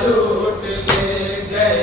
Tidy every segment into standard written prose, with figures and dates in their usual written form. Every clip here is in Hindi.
लूट ले गए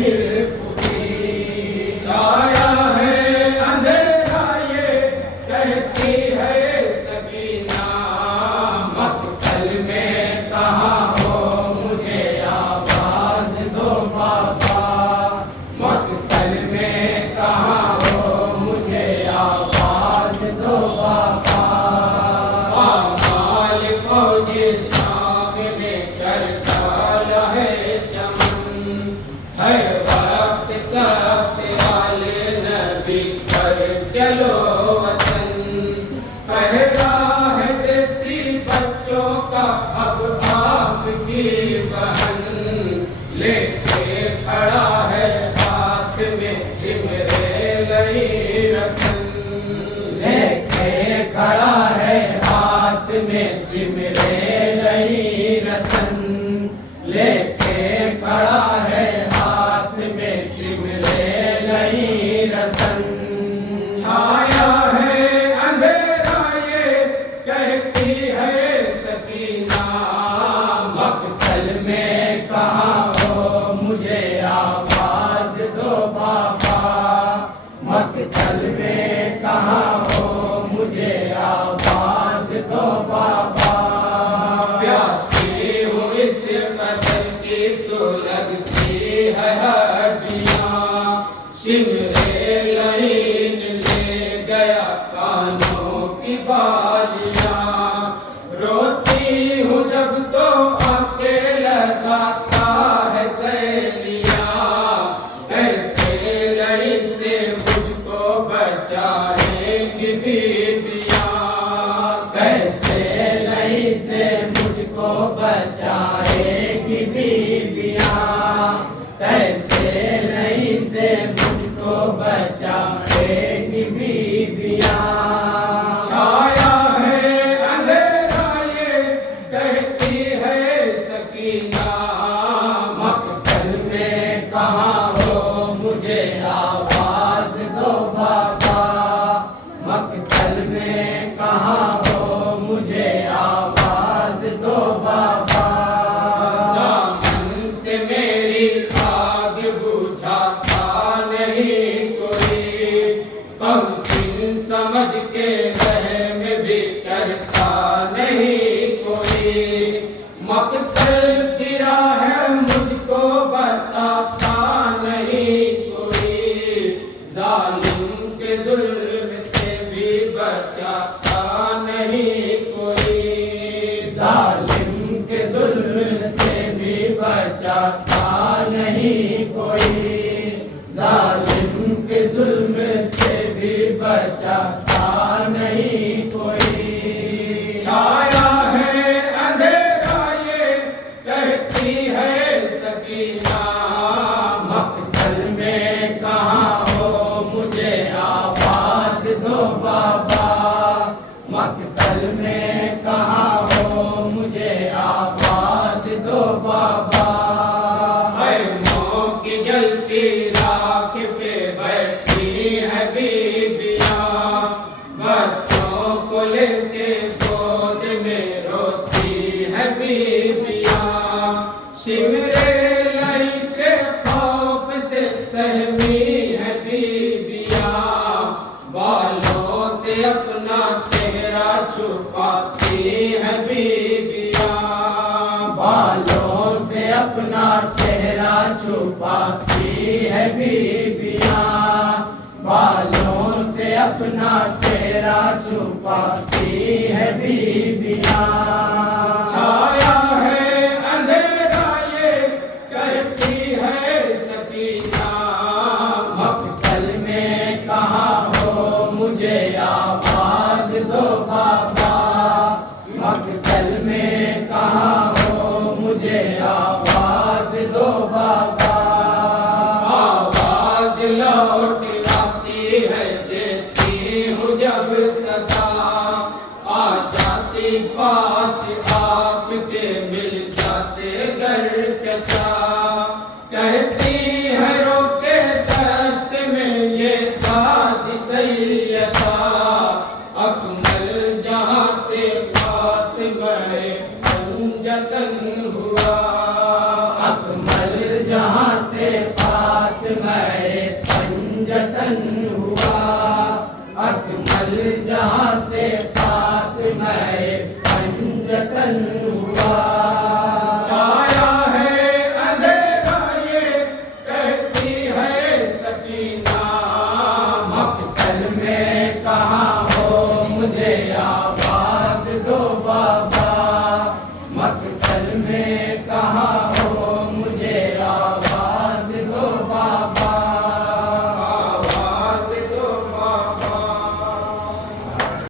फिर फूटी। छाया है अंधेरा ये कहती है सकीना, मक्तल में कहाँ हो मुझे आवाज दो बाबा, मक्तल में कहाँ हो मुझे आवाज दो बाबा। आमाल फौजी सामने करताल है चमन, है वक्त सख्त वाले नबी पर चलो वतन। पहरा है देती बच्चों का अब आपकी बहन, लेके खड़ा है हाथ में सिमरे लई रसन, लेके खड़ा है हाथ में सिमरे लई रसन, लेके खड़ा है हाथ में सिमरे लई रसन। छाया है अंधेरा ये कहती है सकीना, मक्तल में कहाँ हो मुझे आवाज दो बाबा, मक्तल में कहाँ हो मुझे आवाज दो बाबा। प्यासी हूँ इस कदर की सुलगती है हड्डियाँ, सिमरे लईन ले गया कानों की बालियाँ। रोती हूँ जब तो आके लगाता है सहेलियाँ, कैसे लई से मुझको बचाएंगी बीबियाँ, कैसे लई से मुझको बचाएंगी बीबियाँ, कैसे लई से मुझको बचाएंगी बीबियाँ। छाया है अंधेरा ये कहती है सकीना, मक्तल में कहाँ हो मुझे आवाज दो बाबा, मक्तल में कहाँ हो मुझे आवाज दो बाबा। दामन से मेरी आग बुझाता नहीं कोई, कम सिन समझ के रहम भी करता नहीं कोई। मक्तल गिरा है मुझको बताता नहीं कोई, जालिम के जुल्म से भी बचाता नहीं कोई, जालिम के जुल्म से भी बचाता नहीं कोई, जालिम के जुल्म से भी बचाता नहीं कोई। छाया है अंधेरा ये कहती है सकीना, मक्तल में कहाँ हो मुझे आवाज दो बाबा, मक्तल में कहाँ हो मुझे आवाज दो बाबा। है मोह की जलती राख पे बैठी है बीबियाँ, बच्चों को लेके गोद में रोती है बीबियाँ। सिमरे लई के खौफ से सहमी है बीबियाँ, बालों से अपना चेहरा छुपाती है बीबियाँ, बालों से अपना चेहरा छुपाती है बीबियाँ, बालों से अपना चेहरा छुपाती है बीबियाँ। छाया है अंधेरा ये कहती है सकीना, मक्तल में कहाँ हो मुझे आवाज दो बाबा, मक्तल में कहाँ हो मुझे आवाज दो बाबा। आवाज लौट आती है देती हूँ जब सदा, आ जाती पास आपके मिल जाते घर चचा। कहती है रोके दस्त में ये दाद सैयदा, अकमल जहाँ से फातिमा पंजतन हुआ, अकमल जहाँ से जन्नत